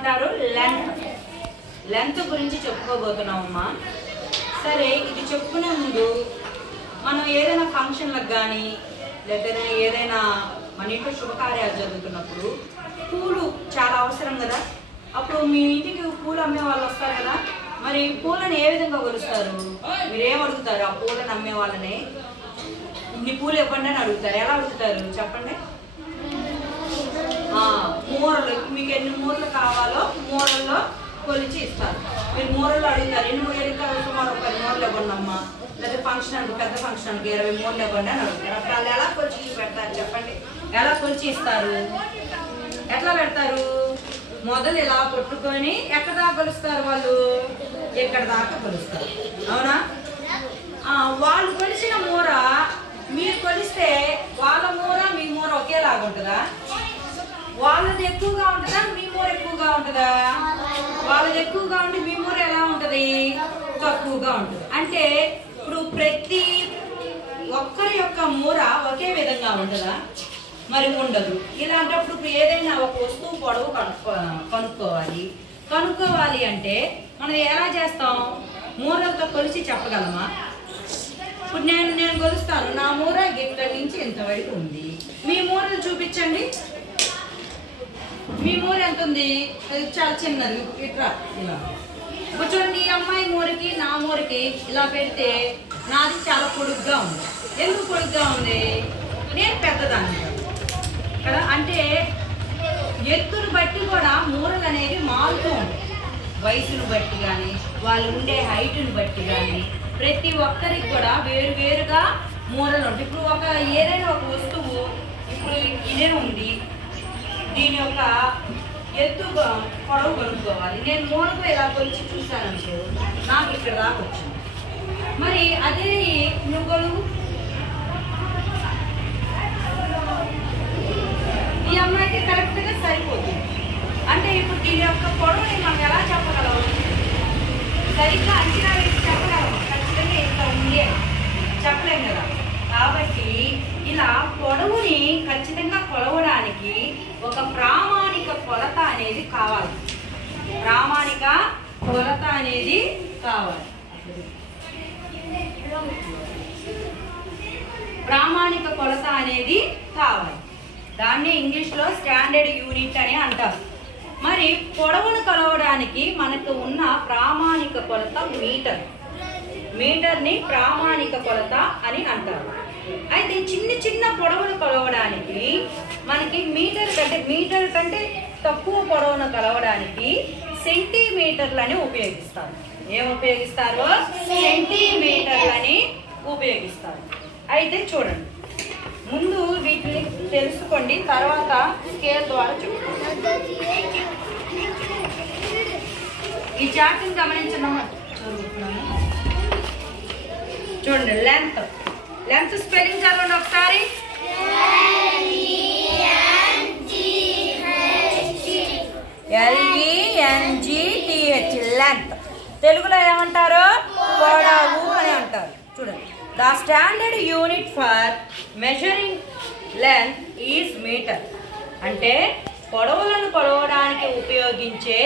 ఏమంటారు? Length. Length గురించి చెప్పుకోబోతున్నామమ్మా. సరే, ఇది చెప్పుకునే ముందు మనం ఏదైనా ఫంక్షన్లకు కానీ లేకపోతే ఏదైనా మన ఇంట్లో శుభకార్యాలు జరుగుతున్నప్పుడు పూలు చాలా అవసరం కదా. అప్పుడు మీ ఇంటికి పూలు అమ్మే వాళ్ళు వస్తారు కదా, మరి పూలను ఏ విధంగా కొలుస్తారు? మీరేం అడుగుతారు? ఆ పూలను అమ్మే వాళ్ళని ఇన్ని పూలు ఇవ్వండి అని అడుగుతారు. ఎలా అడుగుతారు చెప్పండి? మూరలు, మీకు ఎన్ని మూరలు కావాలో మూరల్లో కొలిచి ఇస్తారు. మీరు మూరలు అడుగుతారు, ఎన్ని మూరలు సుమారు 10 మూరలు ఇవ్వండి అమ్మా, లేదా ఫంక్షన్ పెద్ద ఫంక్షన్కి 20 మూరలు ఇవ్వండి అని అడుగుతారు. అప్పుడు వాళ్ళు ఎలా కొలిచి పెడతారు చెప్పండి? ఎలా కొలిచి ఇస్తారు? ఎట్లా పెడతారు? మొదలు ఇలా పట్టుకొని ఎక్కడ దాకా కొలుస్తారు? వాళ్ళు ఎక్కడ దాకా కొలుస్తారు, అవునా? వాళ్ళు కొలిచిన మూర మీరు కొలిస్తే వాళ్ళ మూర మీ మూర ఒకేలాగా ఉంటుందా? వాళ్ళది ఎక్కువగా ఉంటుందా మీ మూర ఎక్కువగా ఉంటుందా? వాళ్ళది ఎక్కువగా ఉంటే మీ మూర ఎలా ఉంటుంది? తక్కువగా ఉంటుంది. అంటే ఇప్పుడు ప్రతి ఒక్కరి యొక్క మూర ఒకే విధంగా ఉంటుందా? మరి ఉండదు. ఇలాంటప్పుడు ఇప్పుడు ఏదైనా ఒక వస్తువు పొడవు కనుక్కోవాలి అంటే మనం ఎలా చేస్తాం? మూరలతో కొలిచి చెప్పగలమా? ఇప్పుడు నేను కొలుస్తాను, నా మూర ఇక్కడి నుంచి ఇంతవరకు ఉంది. మీ మూరలు చూపించండి. మీ మూర ఎంత ఉంది? చాలా చిన్నది. ఇట్లా ఇలా ఇప్పుడు చూడండి, ఈ అమ్మాయి మూరకి నా మూరకి ఇలా పెడితే నాది చాలా పొడుగ్గా ఉంది. ఎందుకు పొడుగ్గా ఉంది? నేను పెద్దదాన్ని కదా. అంటే ఎత్తును బట్టి కూడా మూరలు అనేవి మారుతూ ఉంటాయి. వయసును బట్టి కానీ వాళ్ళు ఉండే హైట్ని బట్టి కానీ ప్రతి ఒక్కరికి కూడా వేరుగా మూరలు ఉంటాయి. ఇప్పుడు ఏదైనా ఒక వస్తువు ఇప్పుడు ఇదే ఉంది, దీని యొక్క ఎత్తు పొడవు కొనుక్కోవాలి. నేను మూరకు ఇలా కొలిచి చూశాననుకో, నాకు ఇక్కడ దాకా వచ్చింది. మరి అదే నువ్వు కొలువు, ఈ అమ్మాయికి కరెక్ట్గా సరిపోతుంది. అంటే ఇప్పుడు దీని యొక్క పొడవుని మనం ఎలా చెప్పగలం? సరిగ్గా అంచనా వేసి చెప్పగలం? ఖచ్చితంగా ఇంత ఉంది చెప్పలేం కదా. కాబట్టి ఇలా పొడవుని ఖచ్చితంగా కొలవడానికి ఒక ప్రామాణిక కొలత అనేది కావాలి. ప్రామాణిక కొలత అనేది కావాలి. ప్రామాణిక కొలత అనేది కావాలి. దాన్ని ఇంగ్లీష్లో స్టాండర్డ్ యూనిట్ అని అంటారు. మరి పొడవును కొలవడానికి మనకు ఉన్న ప్రామాణిక కొలత మీటర్. మీటర్ని ప్రామాణిక కొలత అని అంటారు. అయితే చిన్న పొడవును కొలవడానికి మనకి మీటర్ కంటే తక్కువ పొడవును కొలవడానికి సెంటీమీటర్లని ఉపయోగిస్తారు. ఏం ఉపయోగిస్తారు? సెంటీమీటర్లని ఉపయోగిస్తారు. అయితే చూడండి, ముందు వీటిని తెలుసుకోండి, తర్వాత స్కేల్ ద్వారా చెప్పుకోండి. ఈ చార్ట్ని గమనించడం చూడండి. లెంత్ స్పెల్లింగ్ చదవండి ఒకసారి. LENGTH length. తెలుగులో ఏమంటారు? పొడవు అని అంటారు. చూడండి, the standard unit for measuring length is metre. అంటే పొడవులను కొలవడానికి ఉపయోగించే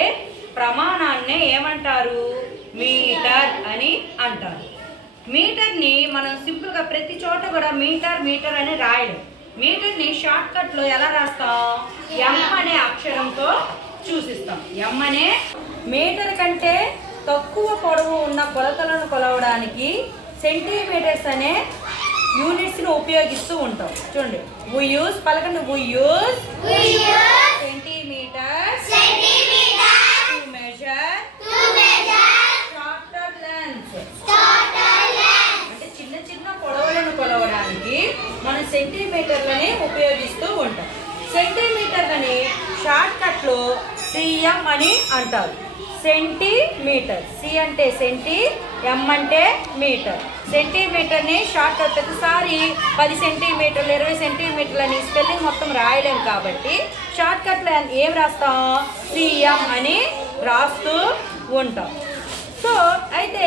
ప్రమాణాన్ని ఏమంటారు? మీటర్ అని అంటారు. మీటర్ని మనం సింపుల్గా ప్రతి చోట కూడా మీటర్ అని రాయడం. మీటర్ని షార్ట్ కట్లో ఎలా రాస్తాం? M అనే అక్షరంతో సూచిస్తాం. M అనే మీటర్ కంటే తక్కువ పొడవు ఉన్న కొలతలను కొలవడానికి సెంటీమీటర్స్ అనే యూనిట్స్ని ఉపయోగిస్తూ ఉంటాం. చూడండి, పలకండి. We use centimeters to measure shorter lengths. అంటే చిన్న పొడవులను కొలవడానికి మనం సెంటీమీటర్లని ఉపయోగిస్తూ ఉంటాం. సెంటీమీటర్లని షార్ట్ కట్లో CM అని అంటారు. సెంటీమీటర్. C అంటే సెంటీ, M అంటే మీటర్. సెంటీమీటర్ని షార్ట్ కట్ ప్రతిసారి 10 సెంటీమీటర్లు 20 సెంటీమీటర్లు అని స్పెల్లింగ్ మొత్తం రాయలేం కాబట్టి షార్ట్ కట్లో ఏం రాస్తాం? CM అని రాస్తూ ఉంటాం. సో అయితే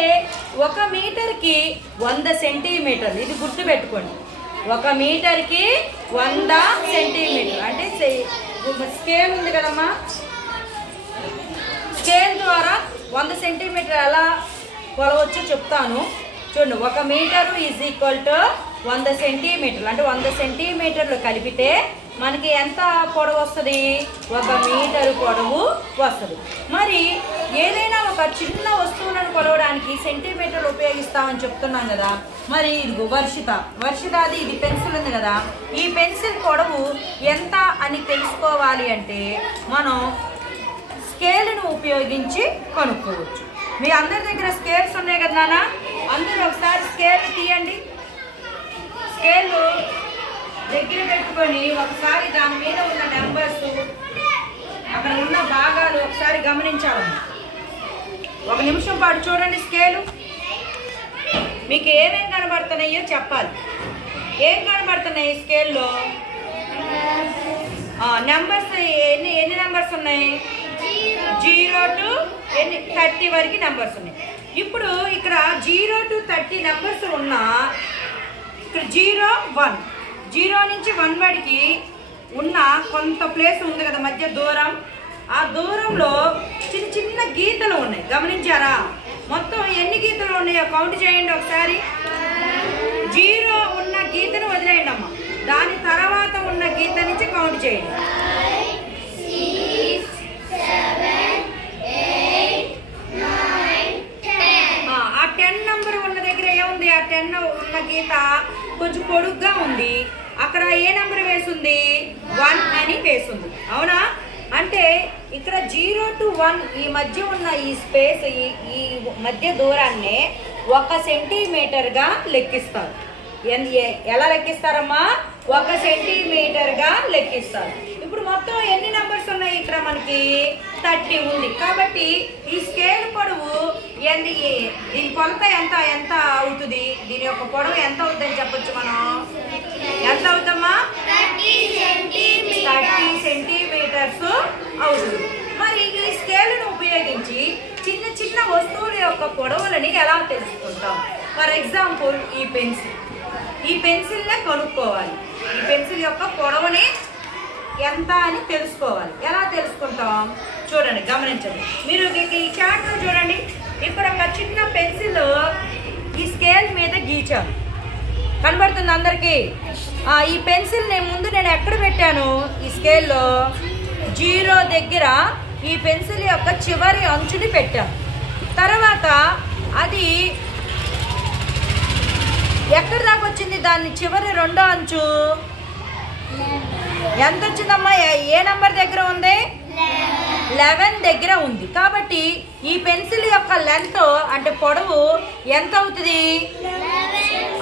1 మీటర్కి 100 సెంటీమీటర్లు. ఇది గుర్తుపెట్టుకోండి. 1 మీటర్కి 100 సెంటీమీటర్లు. అంటే స్కేల్ ఉంది కదమ్మా, స్కేల్ ద్వారా 100 సెంటీమీటర్ ఎలా కొలవచ్చో చెప్తాను చూడండి. 1 మీటరు ఈజ్ ఈక్వల్ టు 100 సెంటీమీటర్లు. అంటే 100 సెంటీమీటర్లు కలిపితే మనకి ఎంత పొడవు వస్తుంది? 1 మీటరు పొడవు వస్తుంది. మరి ఏదైనా ఒక చిన్న వస్తువులను కొలవడానికి సెంటీమీటర్లు ఉపయోగిస్తామని చెప్తున్నాం కదా. మరి ఇది వర్షితాది ఇది పెన్సిల్ ఉంది కదా. ఈ పెన్సిల్ పొడవు ఎంత అని తెలుసుకోవాలి అంటే మనం స్కేల్ను ఉపయోగించి కనుక్కోవచ్చు. మీ అందరి దగ్గర స్కేల్స్ ఉన్నాయి కదా నాన్న, అందరూ ఒకసారి స్కేల్ తీయండి. స్కేల్ దగ్గర పెట్టుకొని ఒకసారి దాని మీద ఉన్న నెంబర్స్, అక్కడ ఉన్న భాగాలు ఒకసారి గమనించాలమ్మా. 1 నిమిషం పాటు చూడండి స్కేలు. మీకు ఏమేం కనబడుతున్నాయో చెప్పాలి. ఏం కనబడుతున్నాయి స్కేల్లో? నెంబర్స్ ఎన్ని నెంబర్స్ ఉన్నాయి? 0 to 30 వరకు నెంబర్స్ ఉన్నాయి. ఇప్పుడు ఇక్కడ 0 to 30 నెంబర్స్ ఉన్నా ఇక్కడ 0, 1, 0 నుంచి 1 వరకు ఉన్న కొంత ప్లేస్ ఉంది కదా మధ్య దూరం. ఆ దూరంలో చిన్న చిన్న గీతలు ఉన్నాయి, గమనించారా? మొత్తం ఎన్ని గీతలు ఉన్నాయో కౌంట్ చేయండి ఒకసారి. 0 ఉన్న గీతను వదిలేయండి అమ్మ. దాని తర్వాత ఉన్న గీత నుంచి కౌంట్ చేయండి. 6, 7, 8, 9, 10. ఆ 10 నంబర్ ఉన్న దగ్గర ఏముంది? ఆ 10 ఉన్న గీత కొంచెం పొడుగ్గా ఉంది. అక్కడ ఏ నెంబర్ వేసింది? 1 అని వేసింది. అవునా? అంటే ఇక్కడ 0 to 1 ఈ మధ్య ఉన్న ఈ స్పేస్, ఈ మధ్య దూరాన్ని 1 సెంటీమీటర్గా లెక్కిస్తారు. ఎలా లెక్కిస్తారమ్మా? 1 సెంటీమీటర్గా లెక్కిస్తారు. ఇప్పుడు మొత్తం ఎన్ని నెంబర్స్ ఉన్నాయి? ఇక్కడ మనకి 30 ఉంది. కాబట్టి ఈ స్కేల్ పొడవు దీని కొలత ఎంత అవుతుంది? దీని యొక్క పొడవు ఎంత అవుతుందని చెప్పొచ్చు మనం? ఎంత అవుతామా? 30 సెంటీమీటర్స్ అవుతుంది. మరి ఈ స్కేల్ను ఉపయోగించి చిన్న చిన్న వస్తువుల యొక్క పొడవులని ఎలా తెలుసుకుంటాం? ఫర్ ఎగ్జాంపుల్ ఈ పెన్సిల్నే కొనుక్కోవాలి. ఈ పెన్సిల్ యొక్క పొడవుని ఎంత అని తెలుసుకోవాలి. ఎలా తెలుసుకుంటాం? చూడండి, గమనించండి. మీరు ఈ చార్ట్లో చూడండి. ఇక్కడ ఒక చిన్న పెన్సిల్ ఈ స్కేల్ మీద గీచాను, కనబడుతుంది అందరికీ? ఈ పెన్సిల్ నేను ఎక్కడ పెట్టాను? ఈ స్కేల్లో 0 దగ్గర ఈ పెన్సిల్ యొక్క చివరి అంచుని పెట్టాను. తర్వాత అది ఎక్కడి దాకా వచ్చింది? దాని చివరి రెండో అంచు ఎంత వచ్చిందమ్మా? ఏ నంబర్ దగ్గర ఉంది? 11 దగ్గర ఉంది. కాబట్టి ఈ పెన్సిల్ యొక్క లెంత్ అంటే పొడవు ఎంత అవుతుంది?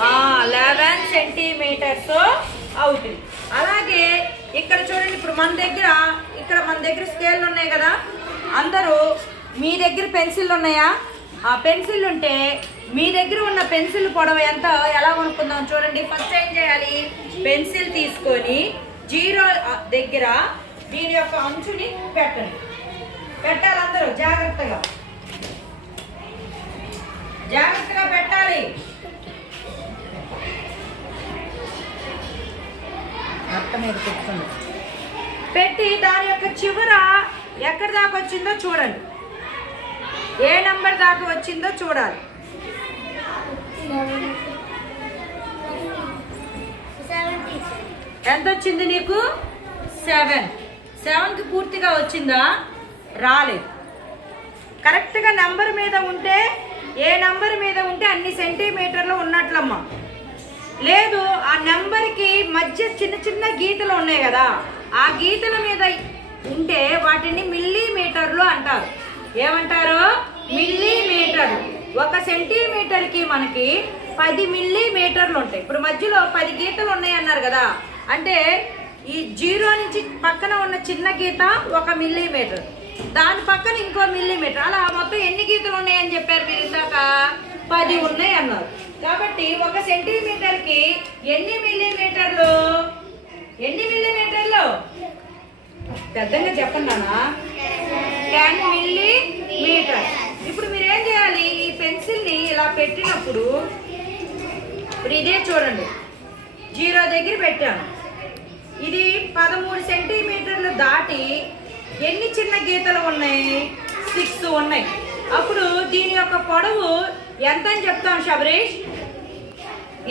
11 సెంటీమీటర్స్ అవుతుంది. అలాగే ఇక్కడ చూడండి. ఇప్పుడు మన దగ్గర స్కేల్ ఉన్నాయి కదా. అందరూ మీ దగ్గర పెన్సిల్ ఉన్నాయా? ఆ పెన్సిల్ ఉంటే మీ దగ్గర ఉన్న పెన్సిల్ పొడవు ఎంత ఎలా కొనుక్కుందాం చూడండి. ఫస్ట్ ఏం చేయాలి? పెన్సిల్ తీసుకొని 0 దగ్గర దీని యొక్క అంచుని పెట్టాలి. అందరూ జాగ్రత్తగా పెట్టాలి. పెట్టి దాని యొక్క చివర ఎక్కడి దాకా వచ్చిందో చూడండి. ఏ నంబర్ దాకా వచ్చిందో చూడాలి. ఎంత వచ్చింది నీకు? 7కి పూర్తిగా వచ్చిందా? రాలేదు. కరెక్ట్గా నంబర్ మీద ఉంటే, ఏ నంబర్ మీద ఉంటే అన్ని సెంటీమీటర్లు ఉన్నట్లమ్మా. లేదు, ఆ నెంబర్కి మధ్య చిన్న చిన్న గీతలు ఉన్నాయి కదా, ఆ గీతల మీద ఉంటే వాటిని మిల్లీమీటర్లు అంటారు. ఏమంటారు? మిల్లీమీటర్లు. 1 సెంటీమీటర్కి మనకి 10 మిల్లీమీటర్లు ఉంటాయి. ఇప్పుడు మధ్యలో 10 గీతలు ఉన్నాయి అన్నారు కదా. అంటే ఈ 0 నుంచి పక్కన ఉన్న చిన్న గీత 1 మిల్లీమీటర్, దాని పక్కన ఇంకో మిల్లీమీటర్, అలా మొత్తం ఎన్ని గీతలు ఉన్నాయని చెప్పారు మీరు ఇందాక? 10 ఉన్నాయి అన్నారు. కాబట్టి 1 సెంటీమీటర్కి ఎన్ని మిల్లీమీటర్లు? పెద్దగా చెప్పండి నాన్న. 10 మిల్లీమీటర్. ఇప్పుడు మీరు ఏం చేయాలి? ఈ పెన్సిల్ని ఇలా పెట్టినప్పుడు ఇప్పుడు ఇదే చూడండి, 0 దగ్గర పెట్టాను. ఇది 13 సెంటీమీటర్లు దాటి ఎన్ని చిన్న గీతలు ఉన్నాయి? 6 ఉన్నాయి. అప్పుడు దీని యొక్క పొడవు ఎంత అని చెప్తాం శబరీష్?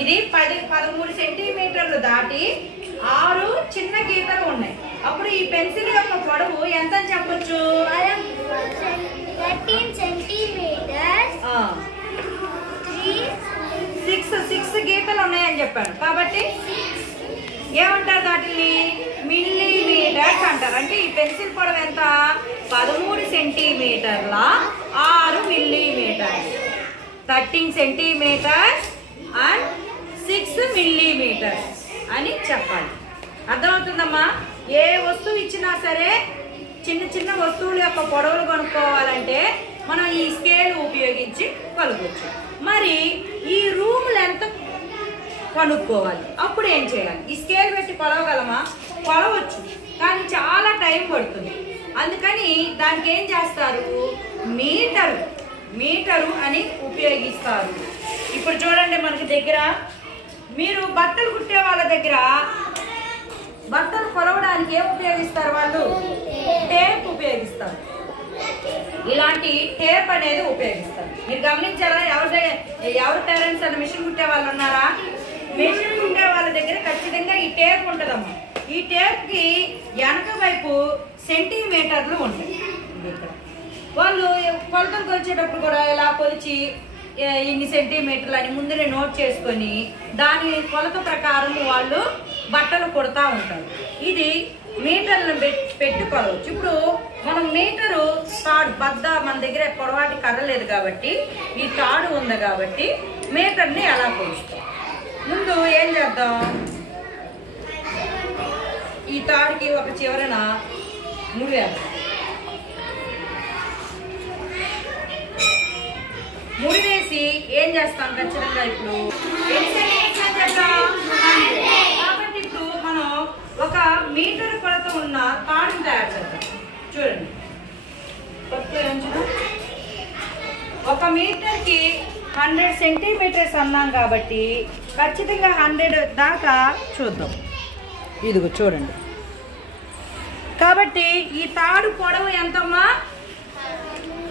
ఇది 13 సెంటీమీటర్లు దాటి 6 చిన్న గీతలు ఉన్నాయి. అప్పుడు ఈ పెన్సిల్ యొక్క పొడవు ఎంత అని చెప్పొచ్చు? 13 సెంటీమీటర్స్. 6 గీతలు ఉన్నాయని చెప్పాను కాబట్టి ఏమంటారు? వాటిని మిల్లీమీటర్స్ అంటారు. అంటే ఈ పెన్సిల్ పొడవు ఎంత? 13 సెంటీమీటర్ల 6 మిల్లీమీటర్స్. 13 సెంటీమీటర్స్ అండ్ 6 మిల్లీమీటర్స్ అని చెప్పాలి. అర్థమవుతుందమ్మా? ఏ వస్తువు ఇచ్చినా సరే చిన్న చిన్న వస్తువుల యొక్క పొడవులు కొనుక్కోవాలంటే మనం ఈ స్కేల్ ఉపయోగించి కొలవచ్చు. మరి ఈ రూమ్ లెంత్ కనుక్కోవాలి. అప్పుడు ఏం చేయాలి? ఈ స్కేల్ పెట్టి కొలవగలమా? కొలవచ్చు, కానీ చాలా టైం పడుతుంది. అందుకని దానికి ఏం చేస్తారు? మీటరు అని ఉపయోగిస్తారు. ఇప్పుడు చూడండి, మనకి దగ్గర మీరు బట్టలు కుట్టే వాళ్ళ దగ్గర బట్టలు కొలవడానికి ఏం ఉపయోగిస్తారు? వాళ్ళు టేప్ ఉపయోగిస్తారు. ఇలాంటి టేప్ అనేది ఉపయోగిస్తారు. మీరు గమనించారా? ఎవరు పేరెంట్స్ అని మిషన్ కుట్టే వాళ్ళు ఉన్నారా? మిషన్ కుట్టే వాళ్ళ దగ్గర ఖచ్చితంగా ఈ టేప్ ఉంటుందమ్మా. ఈ టేప్కి వెనక వైపు సెంటీమీటర్లు ఉంటాయి. ఇక్కడ వాళ్ళు కొలతలు కొలిచేటప్పుడు కూడా ఇలా కొలిచి ఇన్ని సెంటీమీటర్లు అని ముందునే నోట్ చేసుకొని దాని కొలత ప్రకారం వాళ్ళు బట్టలు కుడతా ఉంటారు. ఇది మీటర్లను పెట్టి కొలవచ్చు. ఇప్పుడు మనం మీటరు తాడు బద్ద మన దగ్గర పొడవాటి కర్ర లేదు కాబట్టి ఈ తాడు ఉంది కాబట్టి మీటర్ని ఎలా కొలుస్తాం? ముందు ఏం చేద్దాం? ఈ తాడుకి ఒక చివరన ముడివేద్దాం. ముడివేసి ఏం చేస్తాం? ఖచ్చితంగా ఇప్పుడు కాబట్టి ఇప్పుడు మనం ఒక మీటర్ కొలత ఉన్న తాడుని తయారు చేద్దాం. చూడండి, ఒక మీటర్కి 100 సెంటీమీటర్స్ అన్నాం కాబట్టి ఖచ్చితంగా 100 దాకా చూద్దాం. ఇదిగో చూడండి. కాబట్టి ఈ తాడు పొడవు ఎంతమ్మా?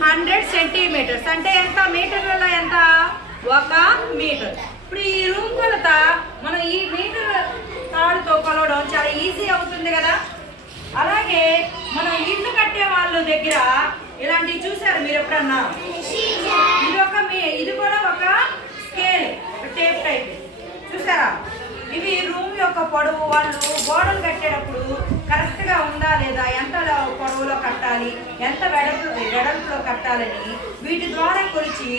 100 సెంటీమీటర్స్. అంటే ఎంత? మీటర్లలో ఎంత? 1 మీటర్. ఇప్పుడు ఈ రూమ్ కొలత మనం ఈ మీటర్ తాడుతో కొలవడం చాలా ఈజీ అవుతుంది కదా. అలాగే మనం ఇల్లు కట్టే వాళ్ళ దగ్గర ఇలాంటివి చూసారు మీరు ఎప్పుడన్నా? ఇది కూడా ఒక స్కేల్, టేప్ టైప్ చూసారా? ఇవి రూమ్ యొక్క పొడవు వాళ్ళు గోడలు కట్టేటప్పుడు కరెక్ట్గా ఉందా లేదా, ఎంత పొడవులో కట్టాలి, ఎంత వెడల్పులో కట్టాలని వీటి ద్వారా కొలిచి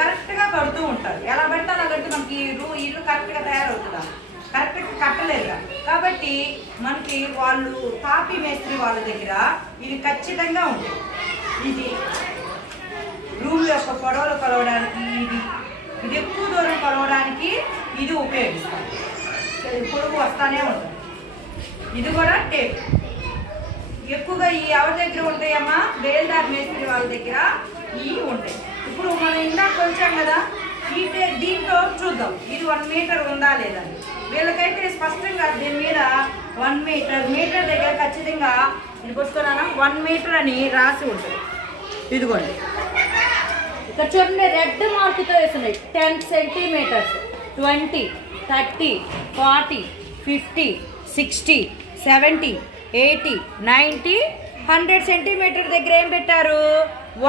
కరెక్ట్గా కడుతూ ఉంటారు. ఎలా పెడితే అలా కడితే మనకి ఇల్లు కరెక్ట్గా తయారవుతుందా? కరెక్ట్గా కట్టలేదుగా. కాబట్టి మనకి వాళ్ళు తాపీ మేస్త్రి వాళ్ళ దగ్గర ఇవి ఖచ్చితంగా ఉంటాయి. ఇది రూమ్ యొక్క పొడవులు కొలవడానికి, ఇది ఎక్కువ దూరం కొలవడానికి ఇది ఉపయోగిస్తాం. పొడుగు వస్తానే ఉంటుంది. ఇది కూడా టేప్. ఎక్కువగా ఈ ఎవరి దగ్గర ఉంటాయమ్మా? బేల్దార్ మేస్త్రి వాళ్ళ దగ్గర ఇవి ఉంటాయి. ఇప్పుడు మనం ఇందాక కొలిచాం కదా, ఈ దీంట్లో చూద్దాం ఇది 1 మీటర్ ఉందా లేదా. వీళ్ళకైతే స్పష్టంగా దీని మీద 1 మీటర్ దగ్గర ఖచ్చితంగా ఇది కొట్టుకున్నాను 1 మీటర్ అని రాసి ఉంటుంది. ఇదిగోండి, ఇక్కడ చూడండి రెడ్ మార్కుతో వేస్తున్నాయి. 10 సెంటీమీటర్స్, 20, 30, 40, 50, 60, 70, 80, 90, 100 సెంటీమీటర్ దగ్గర ఏం పెట్టారు?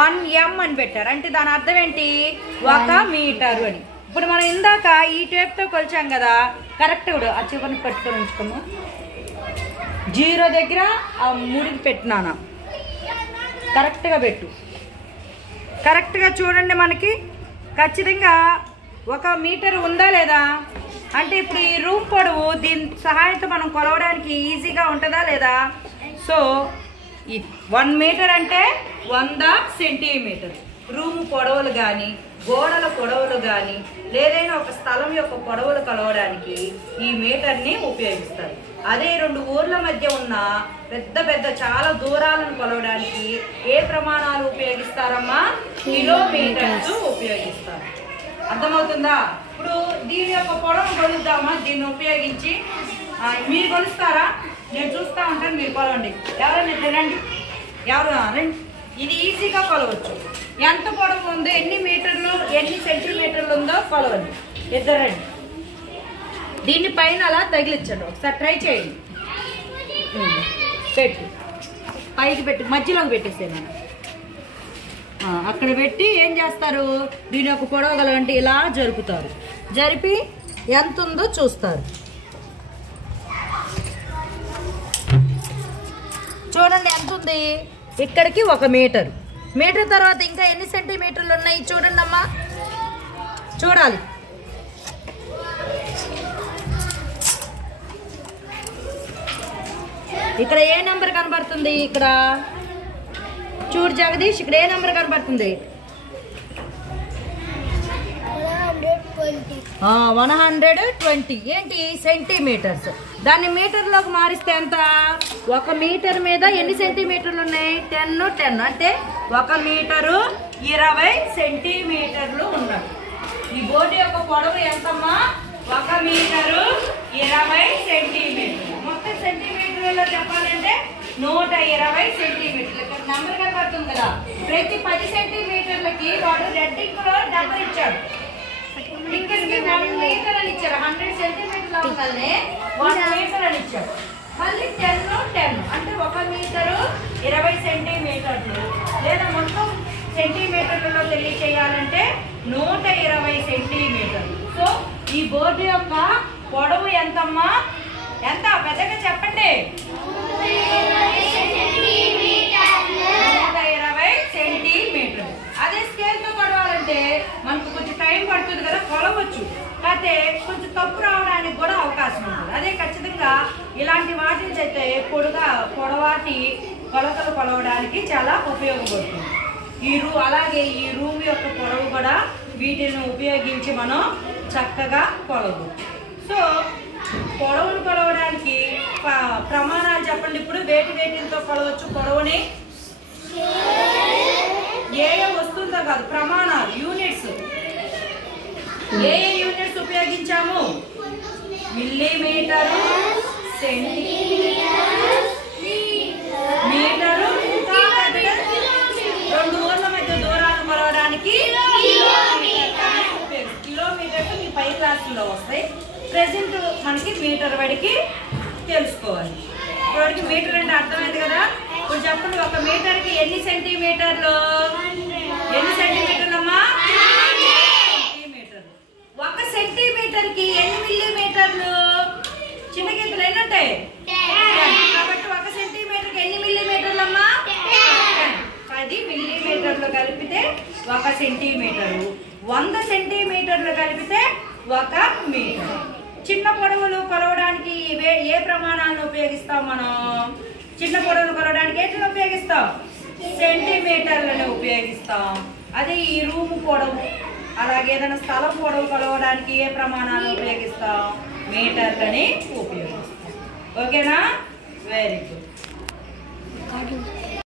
1 అని పెట్టారు. అంటే దాని అర్థం ఏంటి? 1 మీటరు అని. ఇప్పుడు మనం ఇందాక ఈ టేప్తో కొలిచాం కదా, కరెక్ట్ కూడా ఆ చివరిని పెట్టుకొని ఉంచుకోము. 0 దగ్గర ఆ 3కి పెట్టినానా, కరెక్ట్గా పెట్టు. కరెక్ట్గా చూడండి, మనకి ఖచ్చితంగా 1 మీటర్ ఉందా లేదా. అంటే ఇప్పుడు ఈ రూమ్ పొడవు దీని సహాయంతో మనం కొలవడానికి ఈజీగా ఉంటుందా లేదా. సో ఈ 1 మీటర్ అంటే 100 సెంటీమీటర్. రూమ్ పొడవులు కానీ, గోడల పొడవులు కానీ, లేదైనా ఒక స్థలం యొక్క పొడవులు కొలవడానికి ఈ మీటర్ని ఉపయోగిస్తారు. అదే 2 ఊర్ల మధ్య ఉన్న పెద్ద చాలా దూరాలను కొలవడానికి ఏ ప్రమాణాలు ఉపయోగిస్తారమ్మా? కిలోమీటర్స్ ఉపయోగిస్తారు. అర్థమవుతుందా? ఇప్పుడు దీని యొక్క పొడవు కొలుద్దామా? దీన్ని ఉపయోగించి మీరు కొలుస్తారా? నేను చూస్తూ ఉంటాను, మీరు కొలవండి. ఎవరైనా తినండి, ఎవరు రండి ఇది ఈజీగా కొలవచ్చు. ఎంత పొడవు ఉందో, ఎన్ని మీటర్లు, ఎన్ని సెంటీమీటర్లు ఉందో కొలవండి. ఇద్దరండి. దీన్ని పైన అలా తగిలించండి. ఒకసారి ట్రై చేయండి. పెట్టు, పైకి పెట్టి మధ్యలోకి పెట్టేసేనా. అక్కడ పెట్టి ఏం చేస్తారు, దీని యొక్క పొడవు గలంటే ఇలా జరుపుతారు. జరిపి ఎంత ఉందో చూస్తారు. చూడండి ఎంత ఉంది. ఇక్కడికి 1 మీటర్. మీటర్ తర్వాత ఇంకా ఎన్ని సెంటీమీటర్లు ఉన్నాయి చూడండి అమ్మా. చూడాలి. ఇక్కడ ఏ నెంబర్ కనబడుతుంది? ఇక్కడ చూడు జగదీష్, ఇక్కడ ఏ నెంబర్ కనబడుతుంది? 120. ఏంటి? సెంటీమీటర్స్. దాన్ని మీటర్లోకి మారిస్తే ఎంత? 1 మీటర్ మీద ఎన్ని సెంటీమీటర్లు ఉన్నాయి? 10 అంటే 1 మీటరు 20 సెంటీమీటర్లు ఉన్నాయి. ఈ బోర్డు యొక్క పొడవు ఎంతమ్మా? 1 మీటరు 20 సెంటీమీటర్లు. మొత్తం సెంటీమీటర్లలో చెప్పాలంటే 120 సెంటీమీటర్లు. ఇక్కడ నెంబర్ కనబడుతుంది కదా. ప్రతి 10 సెంటీమీటర్లకి వాడు రెడ్ ఇంకులో నెంబర్ ఇచ్చాడు. ఇక్కడికి 1 మీటర్ అని ఇచ్చారు. 100 సెంటీమీటర్లు అవగానే 1 మీటర్ అని ఇచ్చాడు. మళ్ళీ 10 అంటే 1 మీటరు 20 సెంటీమీటర్లు. లేదా మొత్తం సెంటీమీటర్లలో తెలియచేయాలంటే 120 సెంటీమీటర్లు. సో ఈ బోర్డు యొక్క పొడవు ఎంతమ్మా? ఎంత? పెద్దగా చెప్పండి. 120 సెంటీమీటర్లు. అదే స్కేల్తో కొలవాలంటే మనకు కొంచెం టైం పడుతుంది కదా, కొలవచ్చు. అయితే కొంచెం తప్పు రావడానికి కూడా అవకాశం ఉంటుంది. అదే ఖచ్చితంగా ఇలాంటి వాటిని అయితే పొడవాటి కొలతలు కొలవడానికి చాలా ఉపయోగపడుతుంది. అలాగే ఈ రూమ్ యొక్క పొడవు కూడా వీటిని ఉపయోగించి మనం చక్కగా కొలవచ్చు. సో పొడవును కొలవడానికి ప్రమాణాలు చెప్పండి. ఇప్పుడు వేటితో కొలవచ్చు పొడవుని? ఏ వస్తుందో కాదు, ప్రమాణాలు, యూనిట్స్. ఏ యూనిట్స్ ఉపయోగించాము? మిల్లీమీటరు, సెంటీమీటరు, మీటరు, రెండు ఊర్ల మధ్య దూరాన్ని కొలవడానికి కిలోమీటర్లు మీ పై క్లాసుల్లో వస్తాయి. ప్రెసెంట్ మనకి మీటర్ వడికి తెలుసుకోవాలి. ఇప్పటివరకు మీటర్ అంటే అర్థమైంది కదా. ఇప్పుడు చెప్పండి, 1 మీటర్కి ఎన్ని సెంటీమీటర్లు? ఎన్ని సెంటీమీటర్లు అమ్మా? సెంటీమీటర్లు. 1 సెంటీమీటర్కి ఎన్ని మిల్లీమీటర్లు? చిన్న గీతలు ఎన్ని ఉంటాయి? కాబట్టి 1 సెంటీమీటర్కి ఎన్ని మిల్లీమీటర్లు అమ్మా? 10 మిల్లీమీటర్లు కలిపితే 1 సెంటీమీటరు. 100 సెంటీమీటర్లు కలిపితే 1 మీటర్. చిన్న పొడవులు కొలవడానికి ఏ ప్రమాణాలను ఉపయోగిస్తాం మనం? చిన్న పొడవులు కొలవడానికి ఏంటిని ఉపయోగిస్తాం? సెంటీమీటర్లను ఉపయోగిస్తాం. అదే ఈ రూమ్ పొడవు, అలాగే ఏదైనా స్థలం పొడవు కొలవడానికి ఏ ప్రమాణాలను ఉపయోగిస్తాం? మీటర్లని ఉపయోగిస్తాం. ఓకేనా? Very good.